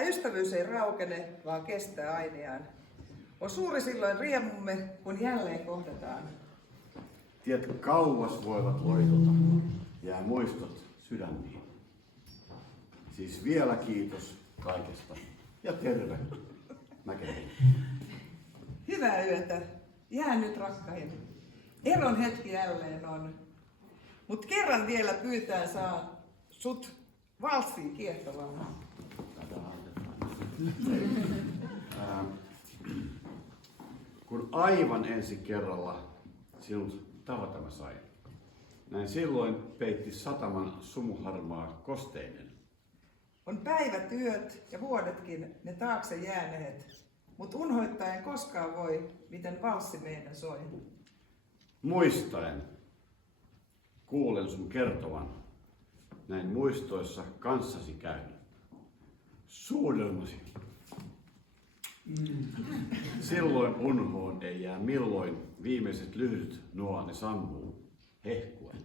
Tämä ystävyys ei raukene, vaan kestää aineaan. On suuri silloin riemumme, kun jälleen kohdataan. Tiet kauas voivat loitota, jää muistot sydämiin. Siis vielä kiitos kaikesta ja terve Mäkelä. Hyvää yötä. Jää nyt rakkain. Eron hetki jälleen on. Mut kerran vielä pyytää saa sut valssiin kiehtovaan. Kun aivan ensi kerralla sinut tavata mä sain, näin silloin peitti sataman sumuharmaa kosteinen. On päivät, yöt ja vuodetkin ne taakse jääneet, mut unhoittaen koskaan voi, miten valssi meidän soi. Muistaen kuulen sun kertovan, näin muistoissa kanssasi käyn. Suudelmasi. Silloin unhoon ei jää milloin viimeiset lyhdyt nuo ne sammuu hehkuen.